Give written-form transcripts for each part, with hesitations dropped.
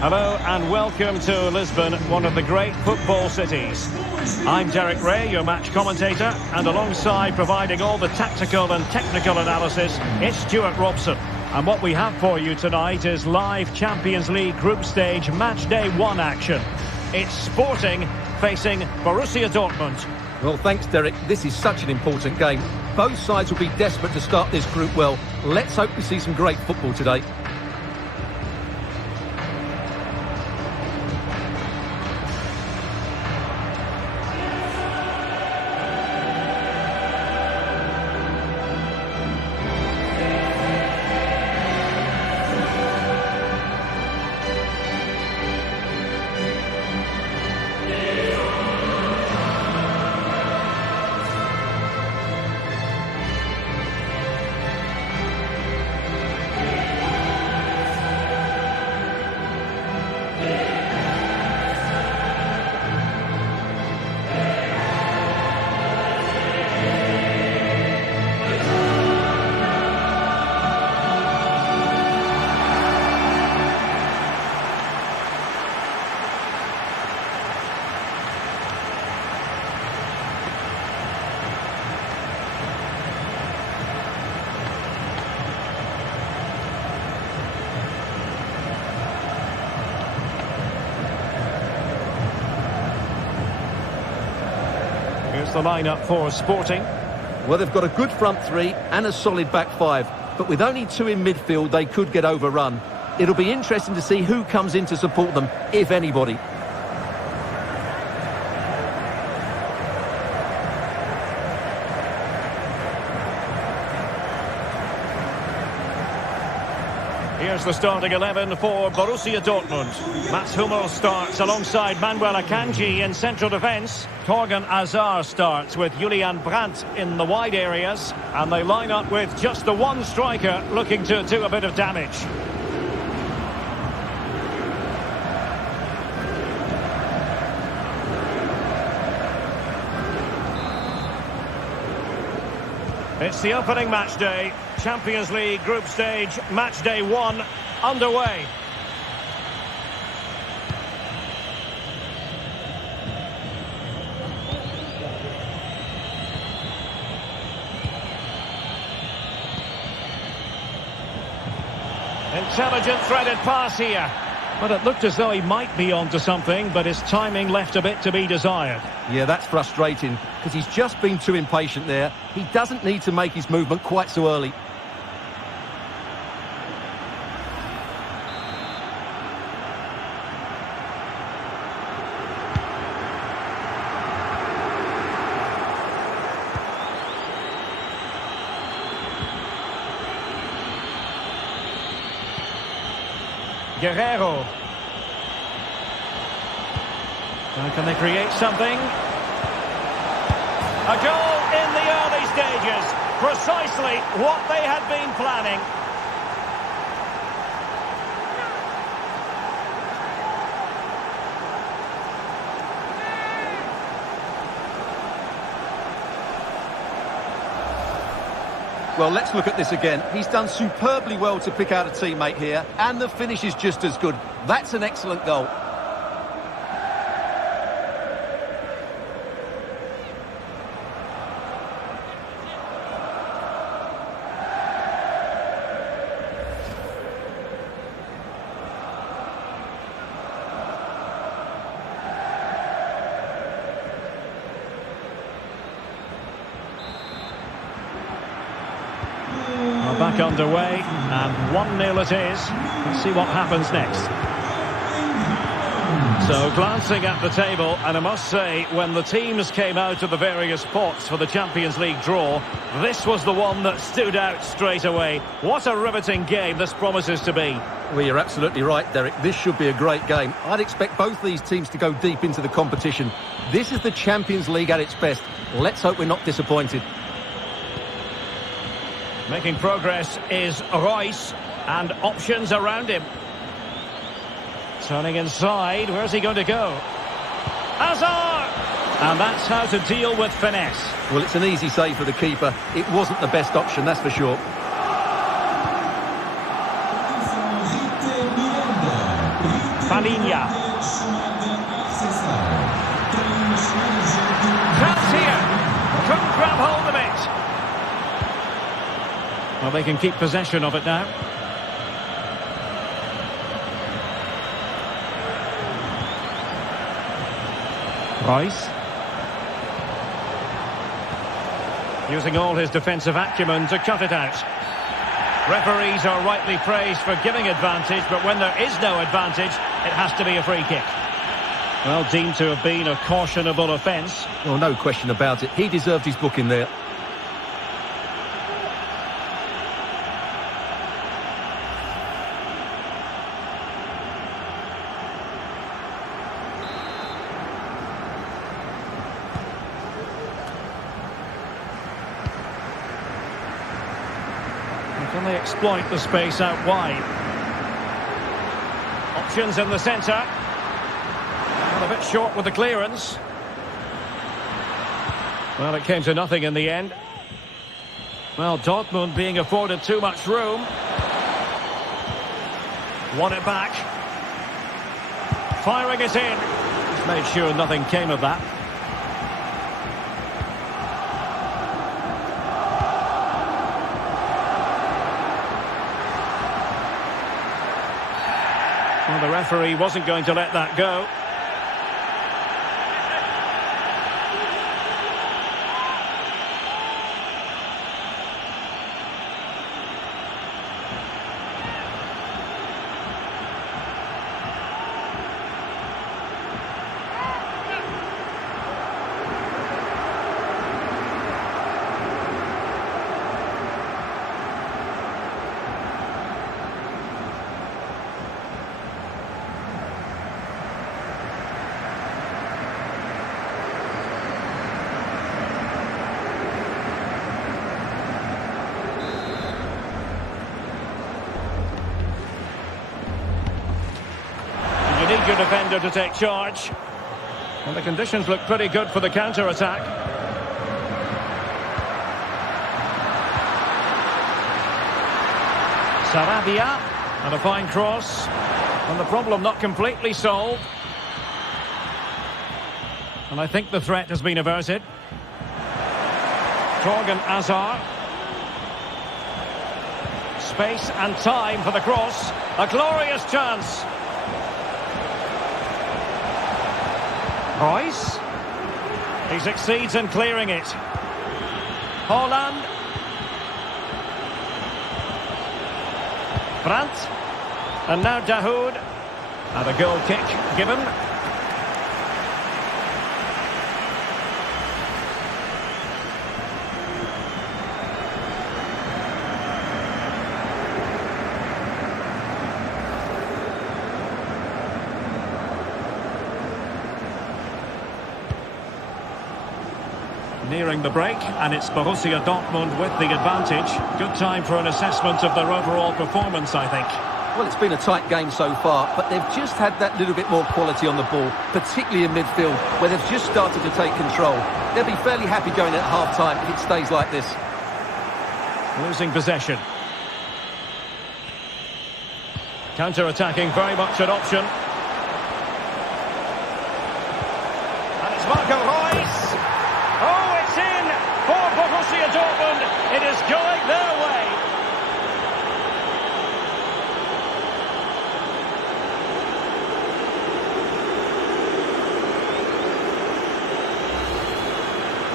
Hello and welcome to Lisbon, one of the great football cities. I'm Derek Ray, your match commentator, and alongside providing all the tactical and technical analysis, it's Stuart Robson. And what we have for you tonight is live Champions League group stage match day 1 action. It's Sporting facing Borussia Dortmund. Well, thanks, Derek. This is such an important game. Both sides will be desperate to start this group well. Let's hope we see some great football today. Here's the lineup for Sporting. Well, they've got a good front three and a solid back five, but with only 2 in midfield, they could get overrun. It'll be interesting to see who comes in to support them, if anybody. Here's the starting 11 for Borussia Dortmund. Mats Hummels starts alongside Manuel Akanji in central defence. Torgan Hazard starts with Julian Brandt in the wide areas. And they line up with just the one striker looking to do a bit of damage. It's the opening match day. Champions League group stage, match day 1 underway. Intelligent threaded pass here. But it looked as though he might be onto something, but his timing left a bit to be desired. Yeah, that's frustrating, because he's just been too impatient there. He doesn't need to make his movement quite so early. Guerrero. Now can they create something? A goal in the early stages. Precisely what they had been planning. Well, let's look at this again. He's done superbly well to pick out a teammate here, and the finish is just as good. That's an excellent goal. Back underway, and 1-0 it is. Let's see what happens next. So, glancing at the table, and I must say, when the teams came out of the various pots for the Champions League draw, this was the one that stood out straight away. What a riveting game this promises to be. Well, you're absolutely right, Derek. This should be a great game. I'd expect both these teams to go deep into the competition. This is the Champions League at its best. Let's hope we're not disappointed. Making progress is Royce, and options around him. Turning inside, where's he going to go? Hazard! And that's how to deal with finesse. Well, it's an easy save for the keeper. It wasn't the best option, that's for sure. Rafinha. Chance here. Couldn't grab hold of it. Well, they can keep possession of it now. Rice. Using all his defensive acumen to cut it out. Referees are rightly praised for giving advantage, but when there is no advantage, it has to be a free kick. Well, deemed to have been a cautionable offence. Well, no question about it. He deserved his booking there. Can they exploit the space out wide? Options in the centre. And a bit short with the clearance. Well, it came to nothing in the end. Well, Dortmund being afforded too much room. Won it back. Firing it in. Just made sure nothing came of that. Well, the referee wasn't going to let that go. You need your defender to take charge. And the conditions look pretty good for the counter-attack. Sarabia, and a fine cross. And the problem not completely solved. And I think the threat has been averted. Torgan Hazard. Space and time for the cross. A glorious chance. Royce. He succeeds in clearing it. Holland. Brandt. And now Dahoud. And a goal kick given. Nearing the break, and it's Borussia Dortmund with the advantage. Good time for an assessment of their overall performance, I think. Well, it's been a tight game so far, but they've just had that little bit more quality on the ball, particularly in midfield, where they've just started to take control. They'll be fairly happy going at half-time if it stays like this. Losing possession. Counter-attacking, very much an option. And it's Marco Reus. Oh, it's in for Borussia Dortmund. It is going their way.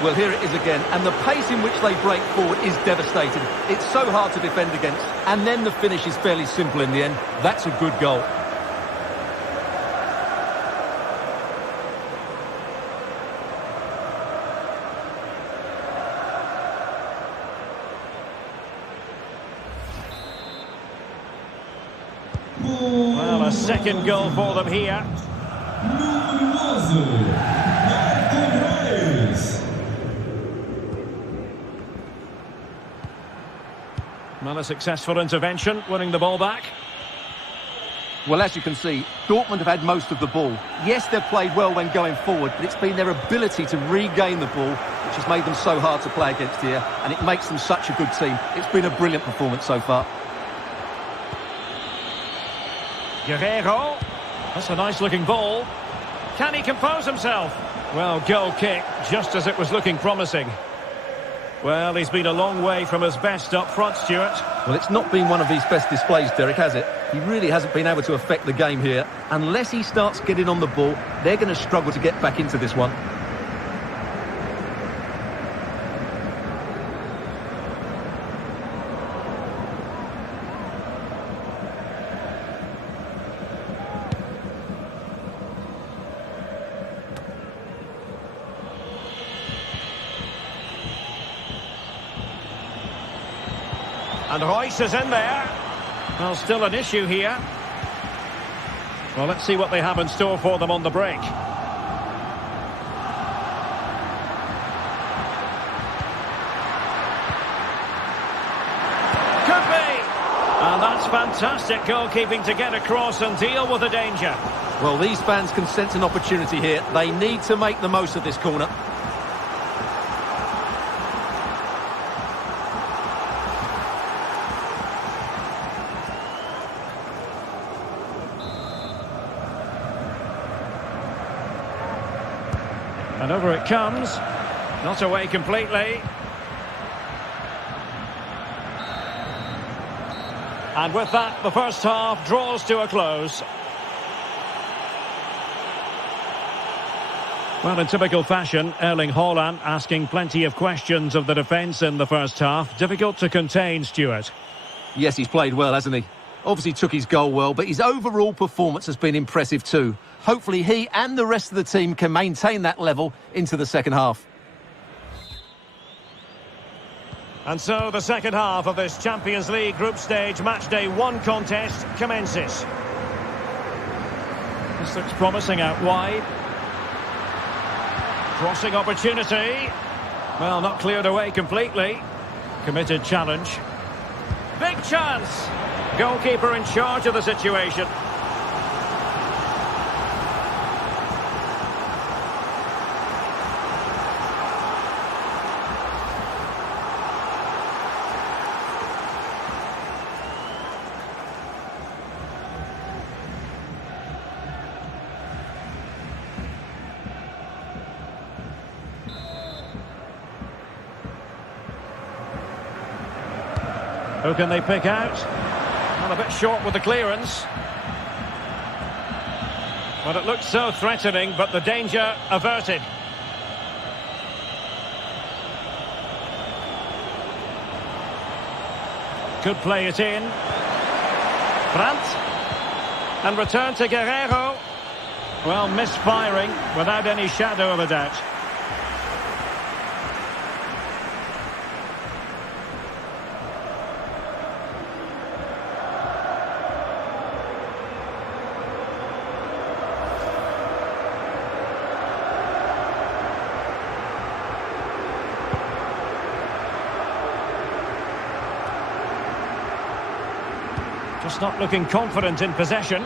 Well, here it is again, and the pace in which they break forward is devastating. It's so hard to defend against, and then the finish is fairly simple in the end. That's a good goal. Well, a second goal for them here. Well, a successful intervention, winning the ball back. Well, as you can see, Dortmund have had most of the ball. Yes, they've played well when going forward, but it's been their ability to regain the ball which has made them so hard to play against here, and it makes them such a good team. It's been a brilliant performance so far. Guerreiro. That's a nice-looking ball. Can he compose himself? Well, goal kick, just as it was looking promising. Well, he's been a long way from his best up front, Stuart. Well, it's not been one of his best displays, Derek, has it? He really hasn't been able to affect the game here. Unless he starts getting on the ball, they're going to struggle to get back into this one. And Royce is in there. Well, still an issue here. Well, let's see what they have in store for them on the break. Could be. And that's fantastic goalkeeping to get across and deal with the danger. Well, these fans can sense an opportunity here. They need to make the most of this corner. And over it comes. Not away completely. And with that, the first half draws to a close. Well, in typical fashion, Erling Haaland asking plenty of questions of the defence in the first half. Difficult to contain, Stuart. Yes, he's played well, hasn't he? Obviously took his goal well, but his overall performance has been impressive too. Hopefully he and the rest of the team can maintain that level into the second half. And so the second half of this Champions League group stage matchday 1 contest commences. This looks promising out wide. Crossing opportunity. Well, not cleared away completely. Committed challenge. Big chance. Goalkeeper in charge of the situation. Who can they pick out? Well, a bit short with the clearance. But it looked so threatening, but the danger averted. Could play it in. Brandt. And return to Guerrero. Well, misfiring without any shadow of a doubt. Just not looking confident in possession.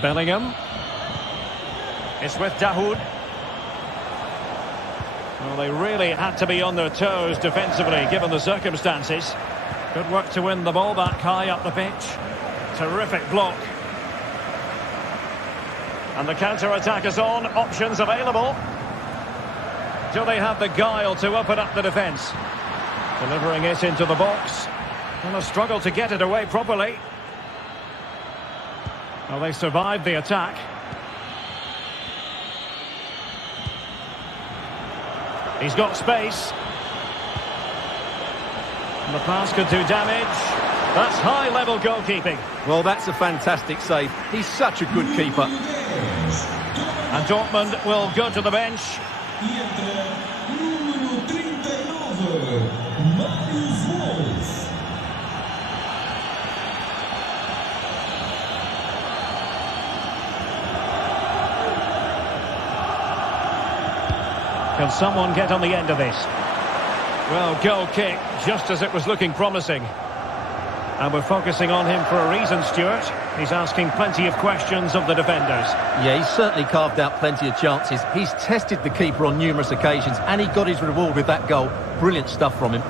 Bellingham. It's with Dahoud. Well, they really had to be on their toes defensively, given the circumstances. Good work to win the ball back high up the pitch. Terrific block. And the counter-attack is on. Options available. Do they have the guile to open up the defence? Delivering it into the box. And a struggle to get it away properly. Well, they survived the attack. He's got space. And the pass could do damage. That's high-level goalkeeping. Well, that's a fantastic save. He's such a good keeper. And Dortmund will go to the bench. Can someone get on the end of this? Well, goal kick, just as it was looking promising. And we're focusing on him for a reason, Stuart. He's asking plenty of questions of the defenders. Yeah, he's certainly carved out plenty of chances. He's tested the keeper on numerous occasions, and he got his reward with that goal. Brilliant stuff from him.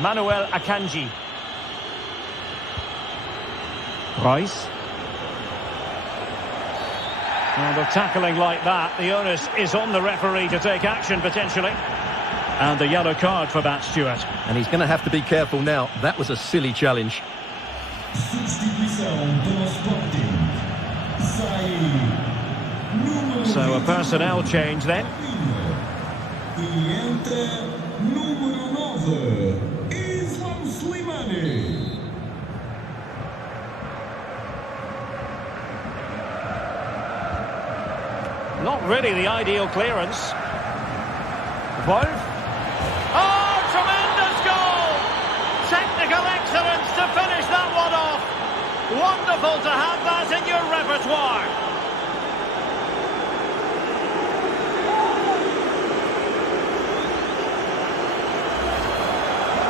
Manuel Akanji. Rice. Well, they're tackling like that. The onus is on the referee to take action, potentially. And the yellow card for that, Stuart. And he's going to have to be careful now. That was a silly challenge. So a personnel change then. Not really the ideal clearance. Wolf. Oh, tremendous goal! Technical excellence to finish that one off. Wonderful to have that in your repertoire.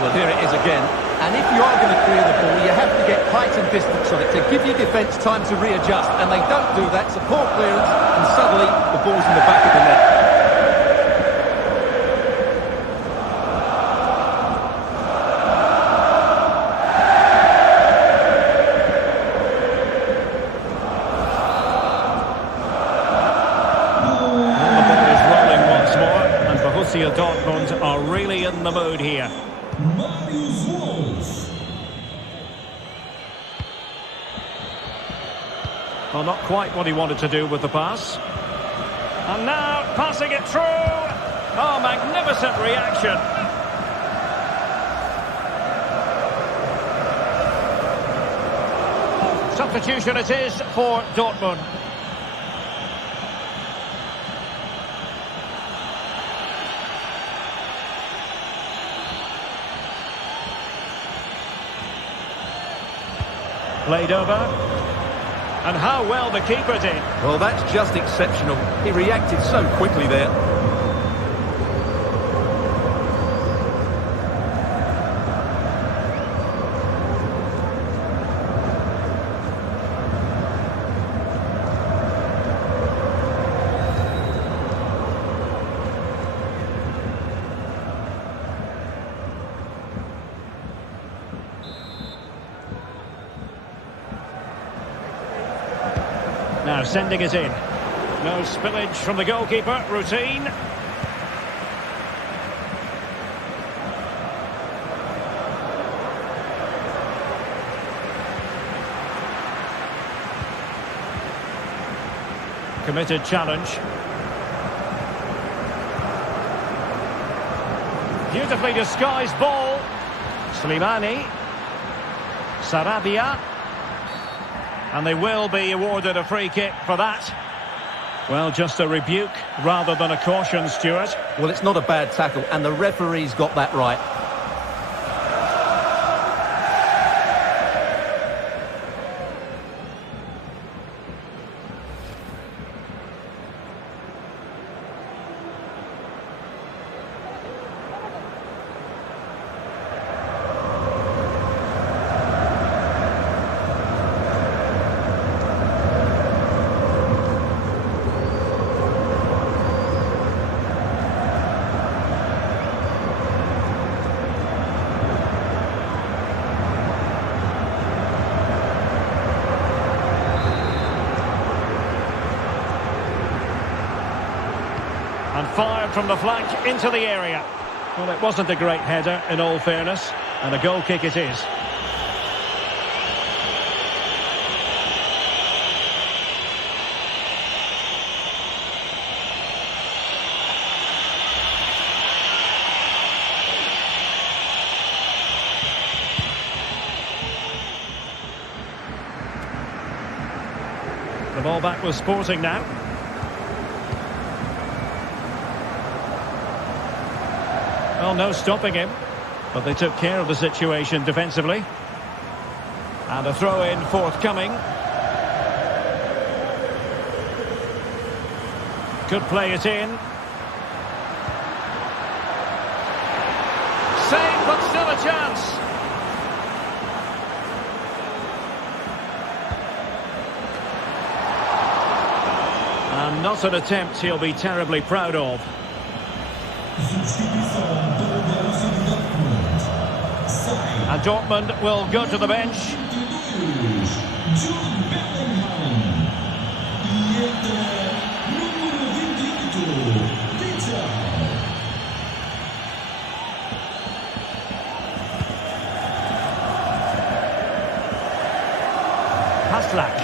Well, here it is again. And if you are going to clear the ball, you have to get height and distance on it to give your defence time to readjust. And they don't do that. It's a poor clearance, and suddenly the ball's in the back of the net. And the ball is rolling once more, and Borussia Dortmund are really in the mood here. Well, not quite what he wanted to do with the pass. And now, passing it through. Oh, magnificent reaction. Substitution it is for Dortmund. Played over. And how well the keeper did. Well, that's just exceptional. He reacted so quickly there. Now sending it in. No spillage from the goalkeeper. Routine. Committed challenge. Beautifully disguised ball. Slimani. Sarabia. And they will be awarded a free kick for that. Well, just a rebuke rather than a caution, Stuart. Well, it's not a bad tackle, and the referee's got that right. And fired from the flank into the area. Well, it wasn't a great header, in all fairness. And a goal kick it is. The ball back with Sporting now. Well, no stopping him, but they took care of the situation defensively. And a throw-in forthcoming. Could play it in. Save, but still a chance. And not an attempt he'll be terribly proud of. And Dortmund will go to the bench. Haslak.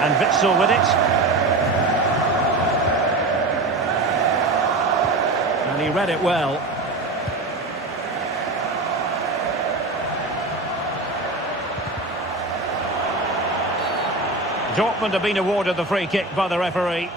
And Witsel with it. And he read it well. Dortmund have been awarded the free kick by the referee.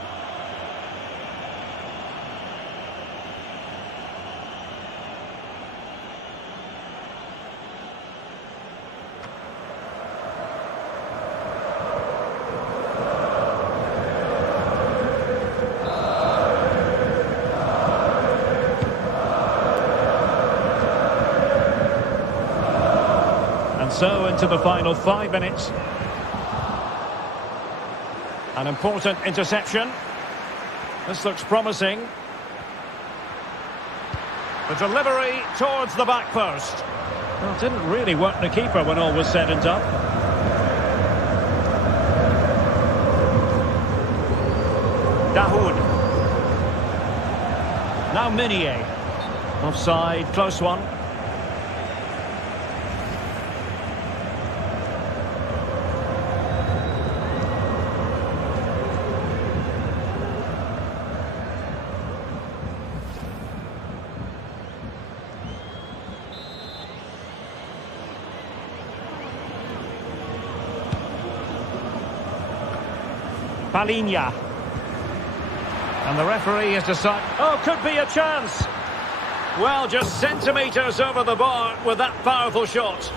And so into the final 5 minutes. An important interception. This looks promising. The delivery towards the back post. Well, it didn't really work the keeper when all was said and done. Dahoud. Now Meunier. Offside, close one. Palinha. And the referee has decided... Oh, could be a chance. Well, just centimetres over the bar with that powerful shot.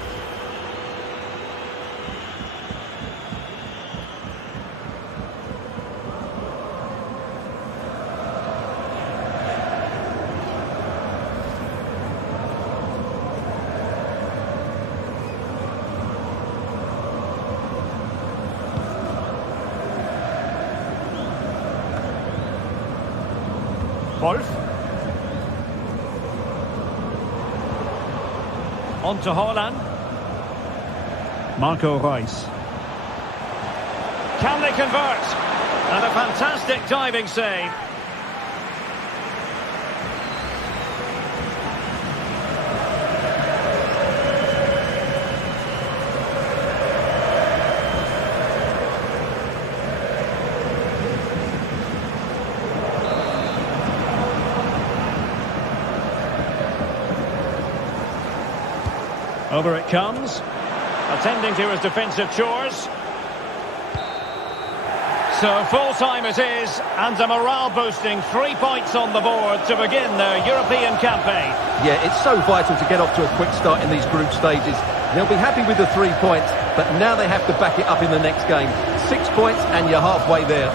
Wolf. On to Haaland. Marco Reus. Can they convert? And a fantastic diving save. Over it comes, attending to his defensive chores. So full-time it is, and a morale-boosting 3 points on the board to begin their European campaign. Yeah, it's so vital to get off to a quick start in these group stages. They'll be happy with the 3 points, but now they have to back it up in the next game. 6 points and you're halfway there.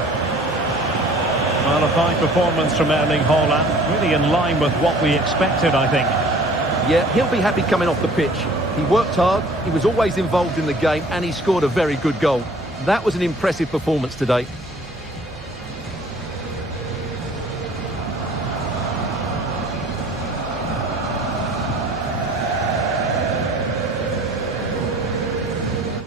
Well, a fine performance from Erling Haaland, really in line with what we expected, I think. Yeah, he'll be happy coming off the pitch. He worked hard, he was always involved in the game, and he scored a very good goal. That was an impressive performance today.